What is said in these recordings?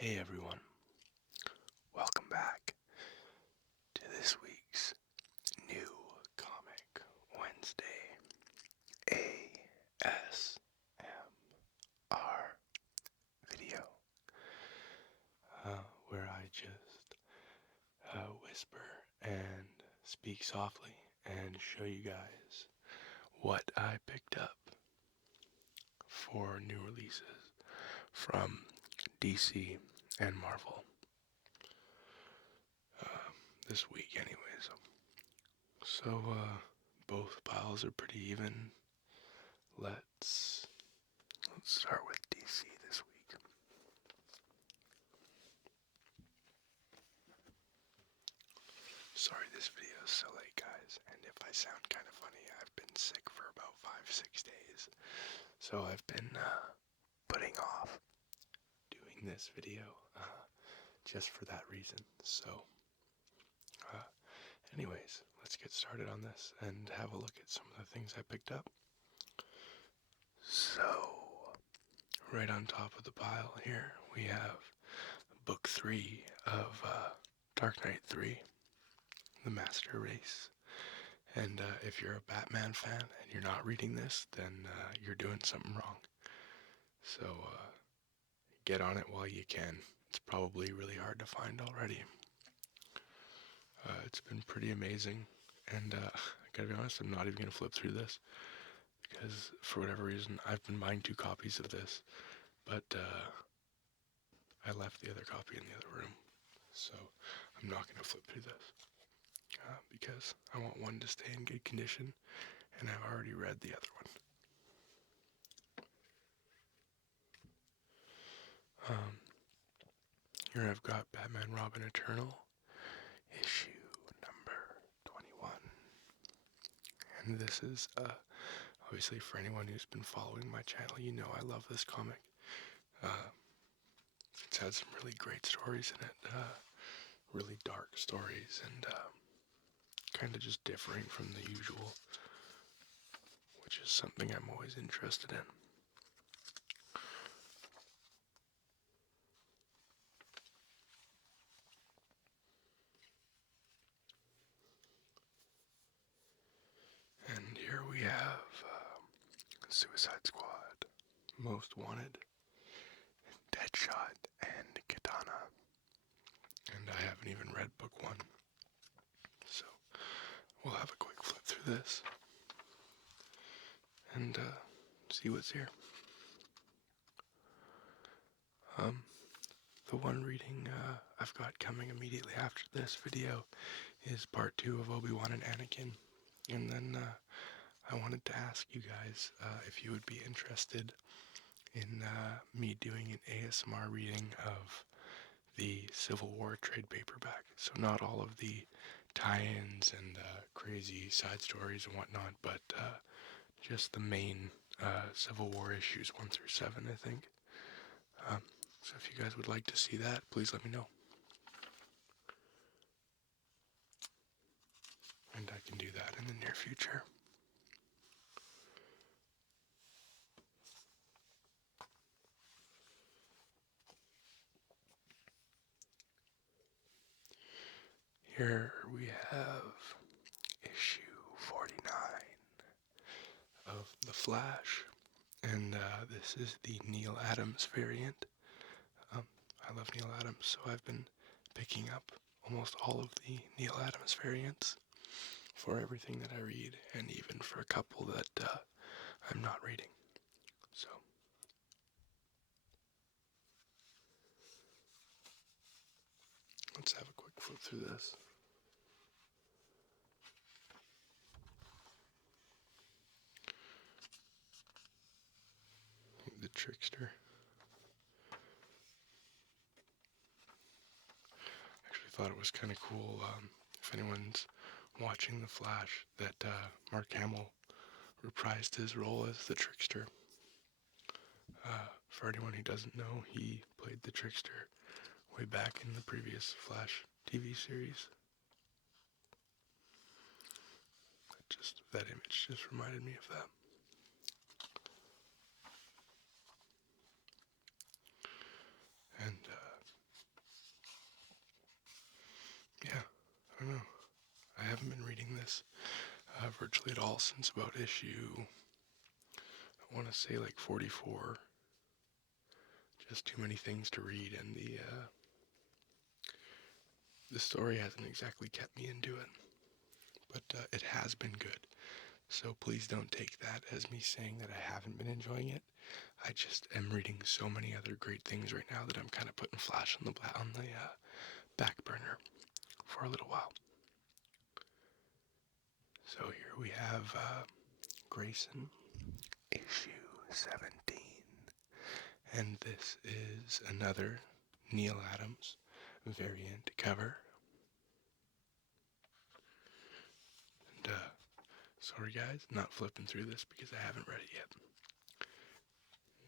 Hey everyone, welcome back to this week's new Comic Wednesday ASMR video, where I just whisper and speak softly and show you guys what I picked up for new releases from DC and Marvel this week anyways. So, both piles are pretty even. Let's start with DC this week. Sorry this video is so late, guys, and if I sound kind of funny, I've been sick for about 5-6 days. So I've been putting off doing this video just for that reason. So, anyways, let's get started on this and have a look at some of the things I picked up. So, right on top of the pile here, we have book 3 of Dark Knight 3, The Master Race. And if you're a Batman fan and you're not reading this, then you're doing something wrong. So get on it while you can. It's probably really hard to find already. It's been pretty amazing, and I gotta be honest, I'm not even gonna flip through this because for whatever reason I've been buying 2 copies of this, but I left the other copy in the other room, so I'm not gonna flip through this because I want one to stay in good condition, and I've already read the other one. Here I've got Batman Robin Eternal, issue number 21. And this is, obviously for anyone who's been following my channel, you know I love this comic. It's had some really great stories in it, really dark stories, and kind of just differing from the usual, which is something I'm always interested in. And here we have Suicide Squad, Most Wanted, Deadshot, and Katana. And I haven't even read book 1, so we'll have a quick flip through this and see what's here. The one reading I've got coming immediately after this video is part 2 of Obi-Wan and Anakin. And then I wanted to ask you guys if you would be interested in me doing an ASMR reading of the Civil War trade paperback. So not all of the tie-ins and crazy side stories and whatnot, but just the main Civil War issues 1 through 7, I think. So if you guys would like to see that, please let me know. And I can do that in the near future. Here we have issue 49 of The Flash, and this is the Neal Adams variant. I love Neal Adams, so I've been picking up almost all of the Neal Adams variants for everything that I read, and even for a couple that I'm not reading. So let's have a quick flip through this. The Trickster. Actually thought it was kind of cool, if anyone's watching The Flash, that Mark Hamill reprised his role as the Trickster. For anyone who doesn't know, he played the Trickster way back in the previous Flash TV series. That image just reminded me of that. And this virtually at all since about issue, I want to say like 44. Just too many things to read, and the story hasn't exactly kept me into it, but it has been good. So please don't take that as me saying that I haven't been enjoying it. I just am reading so many other great things right now that I'm kind of putting Flash on the back burner for a little while. So here we have Grayson, issue 17. And this is another Neal Adams variant cover. And sorry guys, not flipping through this because I haven't read it yet.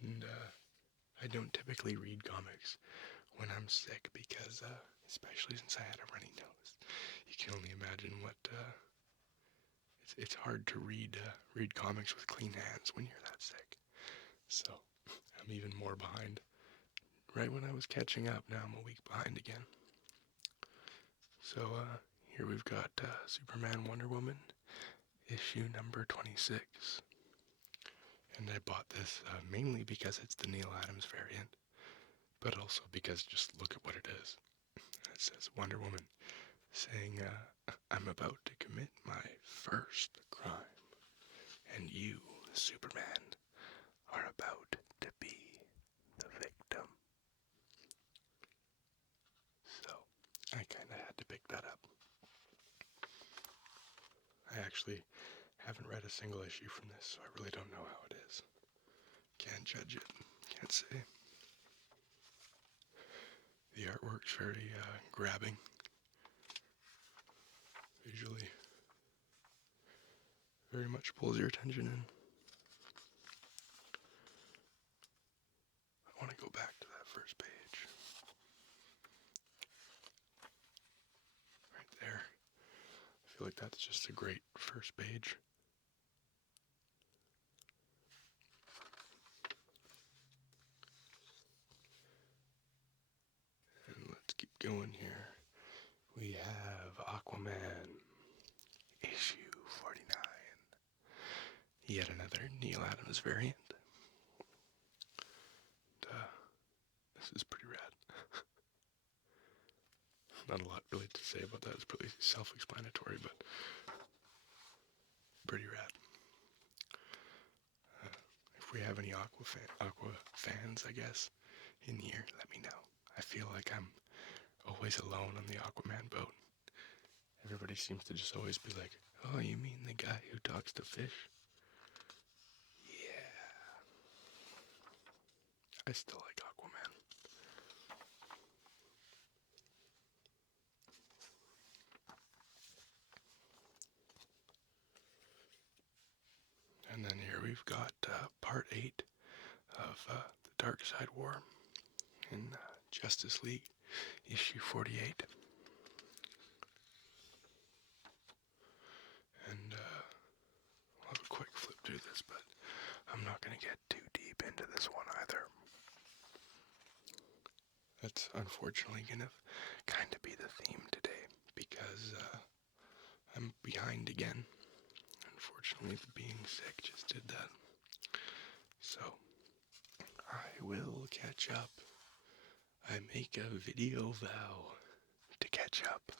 And I don't typically read comics when I'm sick because, especially since I had a runny nose, you can only imagine what it's hard to read comics with clean hands when you're that sick. So I'm even more behind. Right when I was catching up, now I'm a week behind again. So here we've got Superman Wonder Woman, issue number 26. And I bought this mainly because it's the Neal Adams variant, but also because just look at what it is. It says Wonder Woman saying, I'm about to commit my first crime, and you, Superman, are about to be the victim. So, I kinda had to pick that up. I actually haven't read a single issue from this, so I really don't know how it is. Can't judge it, can't say. The artwork's very grabbing, visually. Very much pulls your attention in. I want to go back to that first page. Right there. I feel like that's just a great first page. And let's keep going here. We have Aquaman, issue 49. Yet another Neal Adams variant. This is pretty rad. Not a lot really to say about that. It's pretty self-explanatory, but pretty rad. If we have any Aqua fans, I guess, in here, let me know. I feel like I'm always alone on the Aquaman boat. Everybody seems to just always be like, oh, you mean the guy who talks to fish? Yeah. I still like Aquaman. And then here we've got part 8 of the Dark Side War in Justice League, issue 48. And I'll have a quick flip through this, but I'm not going to get too deep into this one either. That's unfortunately going to kind of be the theme today, because I'm behind again. Unfortunately, the being sick just did that. So, I will catch up. I make a video vow to catch up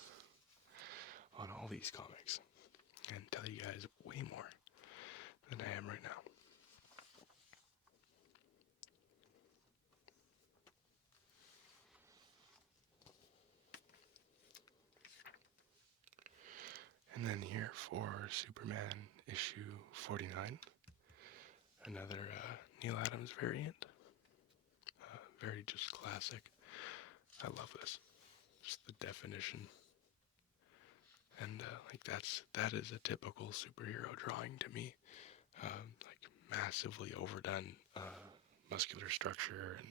on all these comics and tell you guys way more than I am right now. And then here for Superman issue 49, another Neal Adams variant. Very just classic. I love this. Just the definition. And like that is a typical superhero drawing to me. Like massively overdone muscular structure, and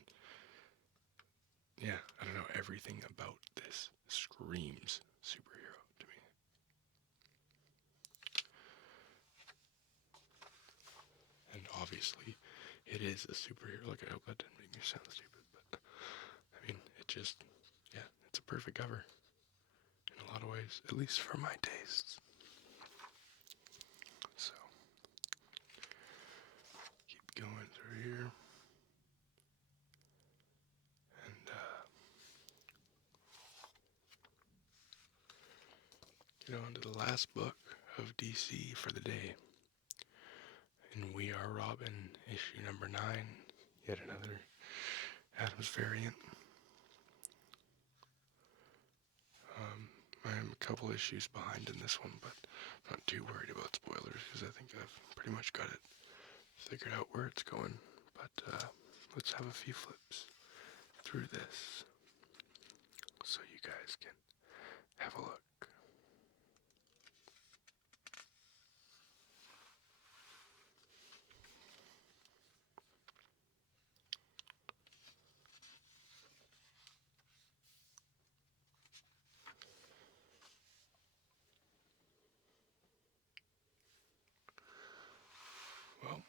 yeah, I don't know, everything about this screams superhero to me. And obviously, it is a superhero. Like, I hope that didn't make me sound stupid, but I mean, it just, yeah, it's a perfect cover in a lot of ways, at least for my tastes. here. And get on to the last book of DC for the day. And We Are Robin, issue number 9. Yet another Adams variant. I am a couple issues behind in this one, but I'm not too worried about spoilers because I think I've pretty much got it figured out where it's going. But let's have a few flips through this so you guys can have a look. Well,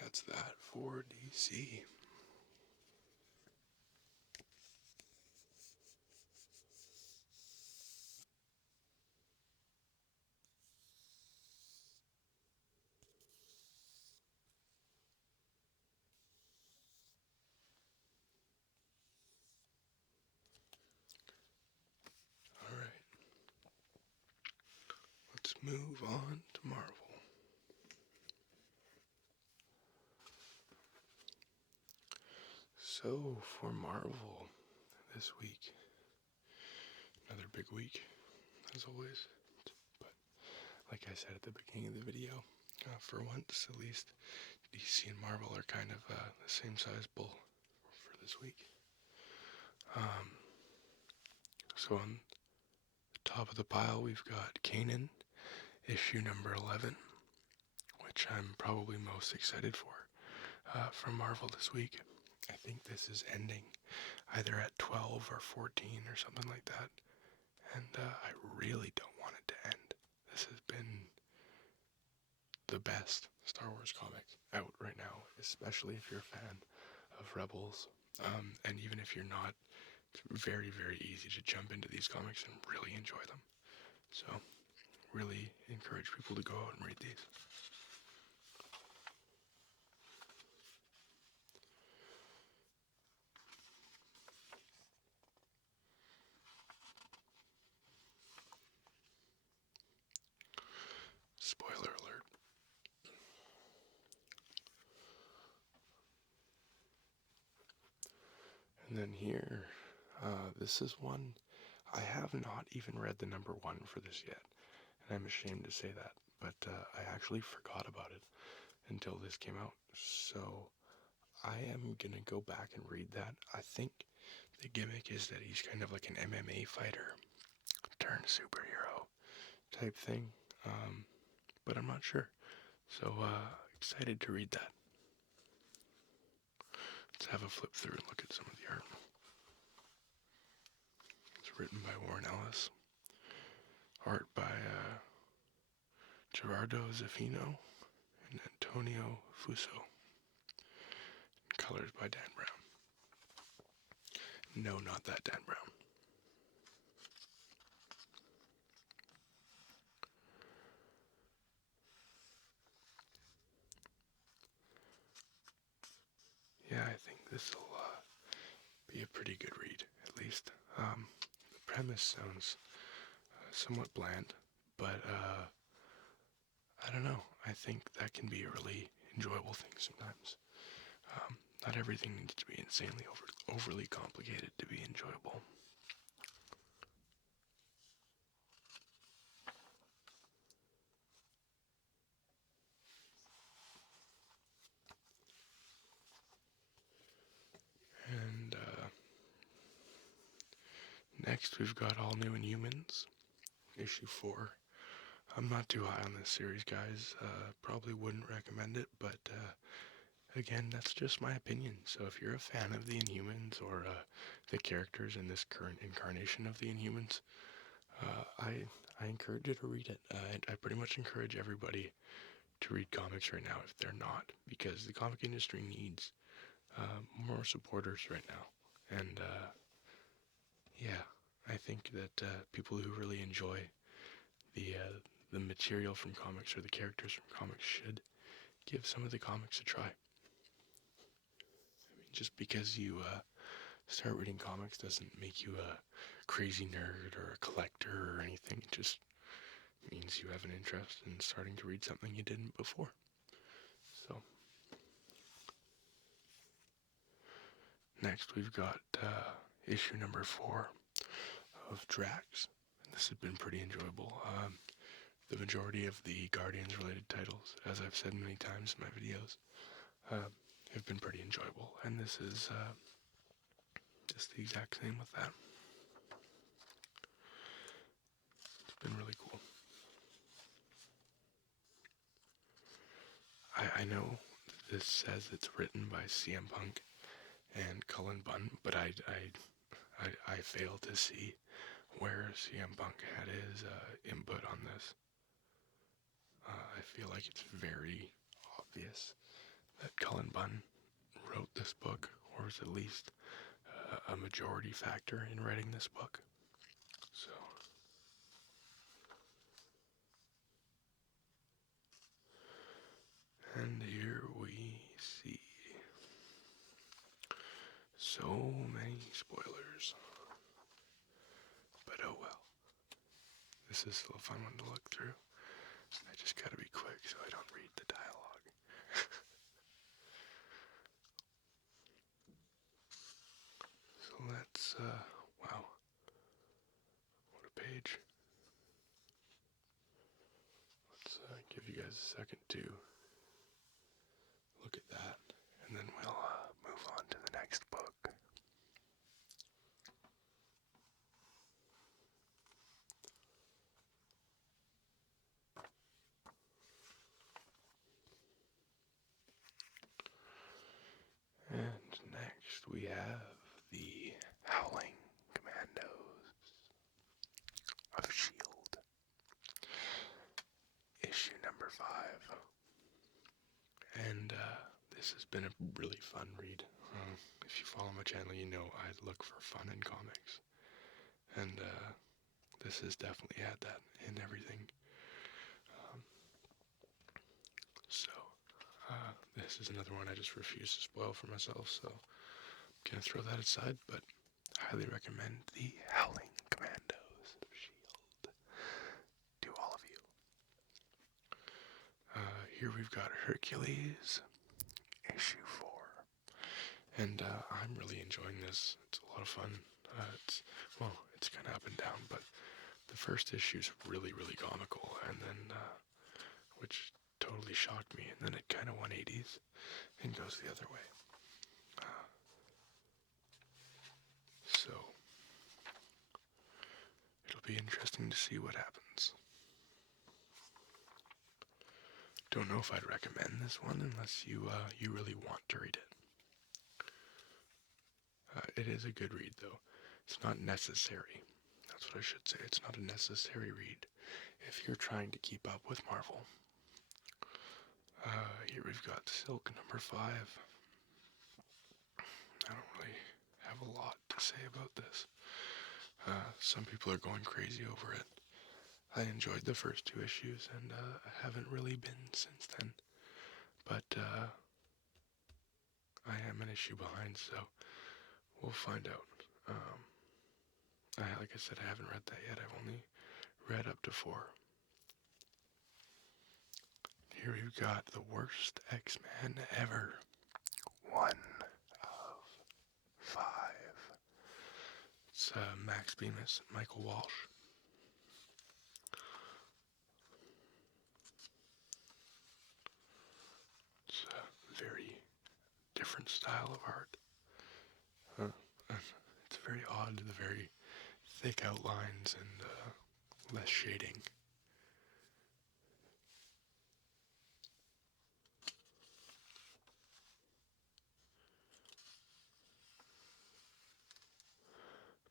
that's that for DC. Alright, let's move on to Marvel. So, for Marvel this week, another big week, as always. But, like I said at the beginning of the video, for once at least, DC and Marvel are kind of the same size bull for this week. So on the top of the pile, we've got Kanan, issue number 11, which I'm probably most excited for from Marvel this week. I think this is ending either at 12 or 14 or something like that. And I really don't want it to end. This has been the best Star Wars comic out right now, especially if you're a fan of Rebels. And even if you're not, it's very, very easy to jump into these comics and really enjoy them. So, really encourage people to go out and read these. Spoiler alert. And then here, this is one, I have not even read the number 1 for this yet, and I'm ashamed to say that, but I actually forgot about it until this came out, so I am gonna go back and read that. I think the gimmick is that he's kind of like an MMA fighter turned superhero type thing, but I'm not sure, so excited to read that. Let's have a flip through and look at some of the art. It's written by Warren Ellis. Art by Gerardo Zaffino and Antonio Fuso. Colors by Dan Brown. No, not that Dan Brown. Yeah, I think this will be a pretty good read, at least. The premise sounds somewhat bland, but I don't know. I think that can be a really enjoyable thing sometimes. Not everything needs to be insanely overly complicated to be enjoyable. And next we've got All New Inhumans, issue 4. I'm not too high on this series, guys. Probably wouldn't recommend it, but again, that's just my opinion. So if you're a fan of the Inhumans or the characters in this current incarnation of the Inhumans, I encourage you to read it. I pretty much encourage everybody to read comics right now if they're not, because the comic industry needs more supporters right now. And yeah, I think that people who really enjoy the material from comics or the characters from comics should give some of the comics a try. Just because you start reading comics doesn't make you a crazy nerd or a collector or anything. It just means you have an interest in starting to read something you didn't before. So, next we've got issue number 4 of Drax. And this has been pretty enjoyable. The majority of the Guardians related titles, as I've said many times in my videos, have been pretty enjoyable. And this is just the exact same with that. It's been really cool. I know this says it's written by CM Punk and Cullen Bunn, but I fail to see where CM Punk had his input on this. I feel like it's very obvious that Cullen Bunn wrote this book, or was at least a majority factor in writing this book. So, and here we see so many spoilers. But oh well. This is still a fun one to look through. I just gotta be quick so I don't read the dialogue. So let's, wow. What a page. Let's give you guys a second to look at that, and then we'll move on to the next book. And next we have the Howling Commandos of S.H.I.E.L.D. Issue number 5. And this has been a really fun read. If you follow my channel, you know I look for fun in comics. And this has definitely had that in everything. So, this is another one I just refuse to spoil for myself, so I'm going to throw that aside, but I highly recommend the Howling Commandos of S.H.I.E.L.D. to all of you. Here we've got Hercules, issue 4. And I'm really enjoying this. It's a lot of fun. It's kind of up and down, but the first issue is really, really comical, and then, which totally shocked me, and then it kind of 180s and goes the other way. So, it'll be interesting to see what happens. Don't know if I'd recommend this one unless you really want to read it. It is a good read, though. It's not necessary. That's what I should say. It's not a necessary read if you're trying to keep up with Marvel. Here we've got Silk number 5. I don't really have a lot to say about this. Some people are going crazy over it. I enjoyed the first 2 issues, and I haven't really been since then. But I am an issue behind, so we'll find out. Like I said, I haven't read that yet. I've only read up to 4. Here we've got The Worst X-Men Ever. 1 of 5. It's Max Bemis and Michael Walsh. It's a very different style of art. It's very odd, the very thick outlines and less shading.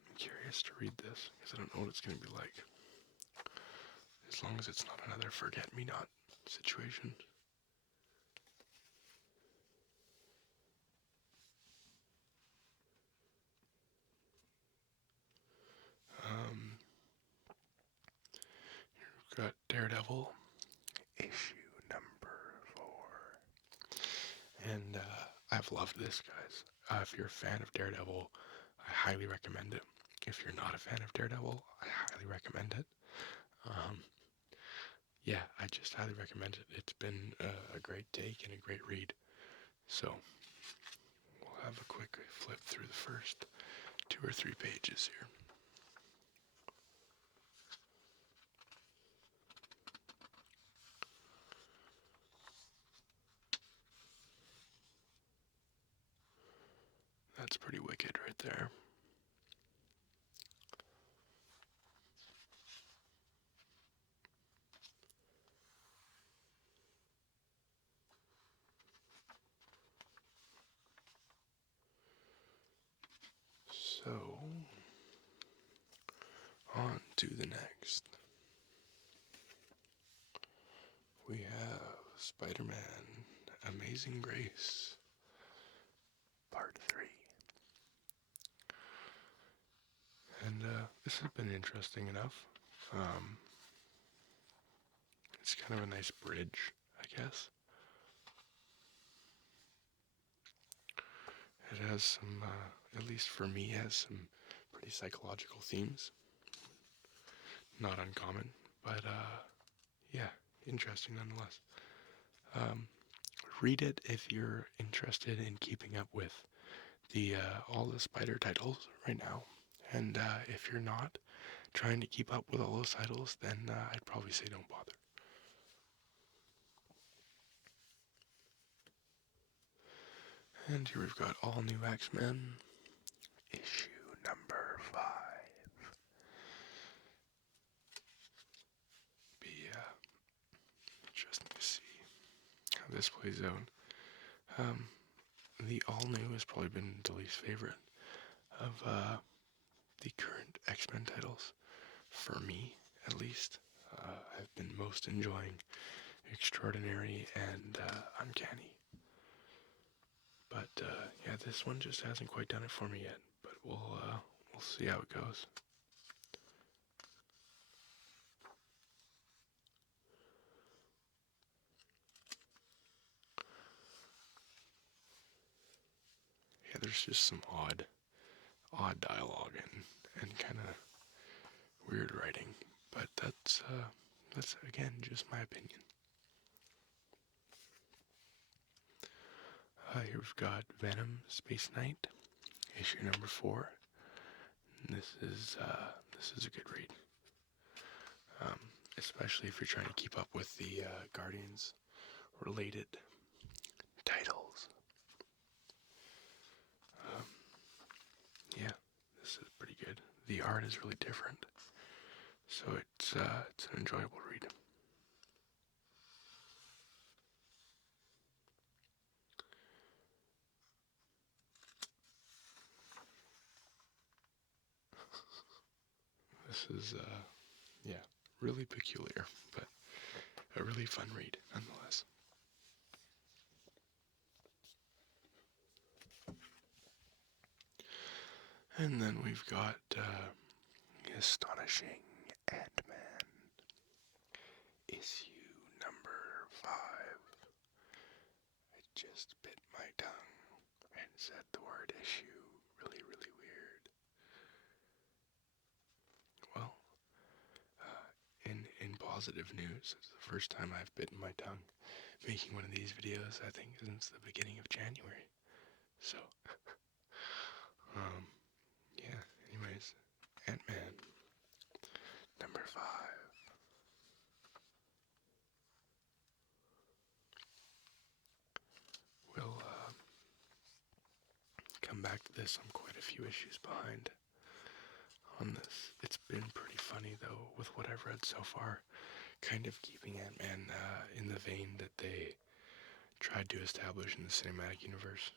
I'm curious to read this because I don't know what it's going to be like. As long as it's not another Forget-Me-Not situation. We've got Daredevil, issue number 4. And I have loved this, guys. If you're a fan of Daredevil, I highly recommend it. If you're not a fan of Daredevil, I highly recommend it. Um, yeah, I just highly recommend it. It's been a great take and a great read. So, we'll have a quick flip through the first 2 or 3 pages here. That's pretty wicked right there. So, on to the next. We have Spider-Man Amazing Grace, Part 3. And this has been interesting enough. It's kind of a nice bridge, I guess. It has some, at least for me, has some pretty psychological themes. Not uncommon, but yeah, interesting nonetheless. Read it if you're interested in keeping up with the all the Spider titles right now. And if you're not trying to keep up with all those titles, then I'd probably say don't bother. And here we've got All New X-Men, issue number 5. Be interesting to see how this plays out. The All New has probably been the least favorite of the current X-Men titles, for me at least. I've been most enjoying Extraordinary and Uncanny. But yeah, this one just hasn't quite done it for me yet. But we'll see how it goes. Yeah, there's just some odd dialogue and kind of weird writing. But that's again just my opinion. Here we've got Venom Space Knight, issue number 4. And this is a good read, especially if you're trying to keep up with the Guardians related titles. Yeah, this is pretty good. The art is really different, so it's an enjoyable read. This is yeah, really peculiar, but a really fun read nonetheless. And then we've got the Astonishing Ant-Man, issue number 5. I just bit my tongue and said the word issue really, really weird. Well, in positive news, it's the first time I've bitten my tongue making one of these videos, I think, since the beginning of January. So, yeah, anyways, Ant-Man, number 5. We'll come back to this. I'm quite a few issues behind on this. It's been pretty funny, though, with what I've read so far, kind of keeping Ant-Man in the vein that they tried to establish in the cinematic universe,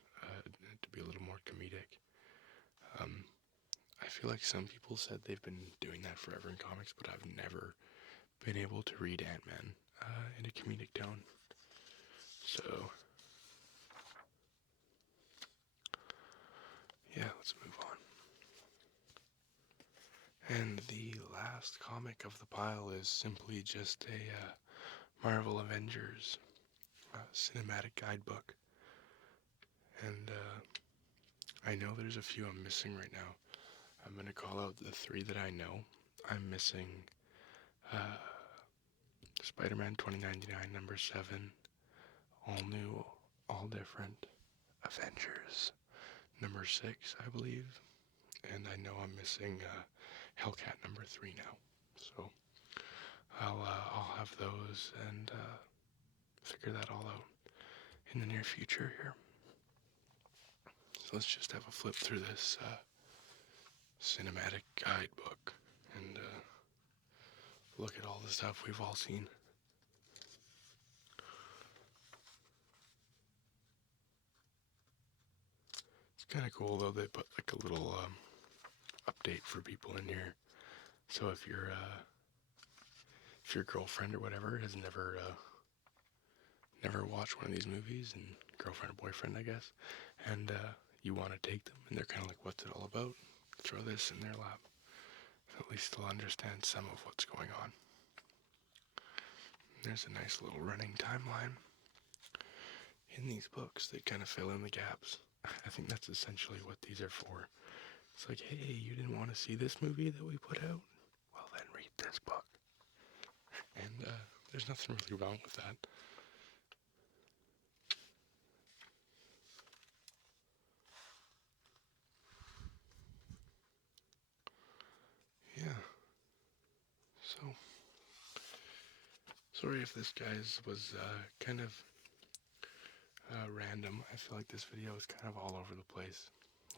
to be a little more comedic. I feel like some people said they've been doing that forever in comics, but I've never been able to read Ant-Man in a comedic tone. So, yeah, let's move on. And the last comic of the pile is simply just a Marvel Avengers cinematic guidebook. And I know there's a few I'm missing right now. I'm going to call out the 3 that I know. I'm missing uh, Spider-Man 2099 number 7, all new, all different. Avengers number 6, I believe. And I know I'm missing Hellcat number 3 now. So I'll have those and figure that all out in the near future here. So let's just have a flip through this cinematic guidebook and look at all the stuff we've all seen. It's kind of cool though, they put like a little update for people in here. So if your girlfriend or whatever has never watched one of these movies, and girlfriend or boyfriend I guess, and you want to take them and they're kind of like, what's it all about? Throw this in their lap. At least they'll understand some of what's going on. There's a nice little running timeline in these books that kind of fill in the gaps. I think that's essentially what these are for. It's like, hey, you didn't want to see this movie that we put out? Well, then read this book. And there's nothing really wrong with that. Yeah. So, sorry if this guy's was kind of random. I feel like this video is kind of all over the place.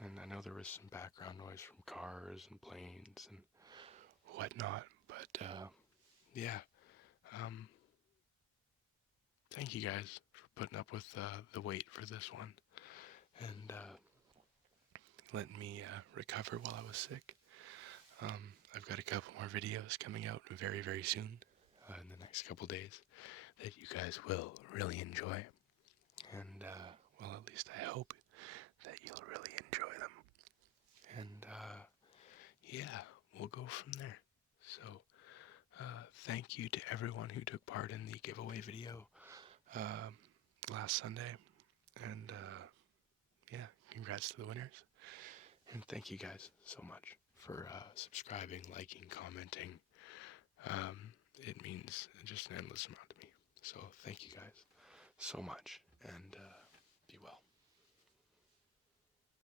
And I know there was some background noise from cars and planes and whatnot. But, yeah. Thank you guys for putting up with the wait for this one. And letting me recover while I was sick. I've got a couple more videos coming out very, very soon, in the next couple days, that you guys will really enjoy. And, well, at least I hope that you'll really enjoy them. And, yeah, we'll go from there. So, thank you to everyone who took part in the giveaway video last Sunday. And, yeah, congrats to the winners. And thank you guys so much for subscribing, liking, commenting. It means just an endless amount to me. So thank you guys so much, and be well.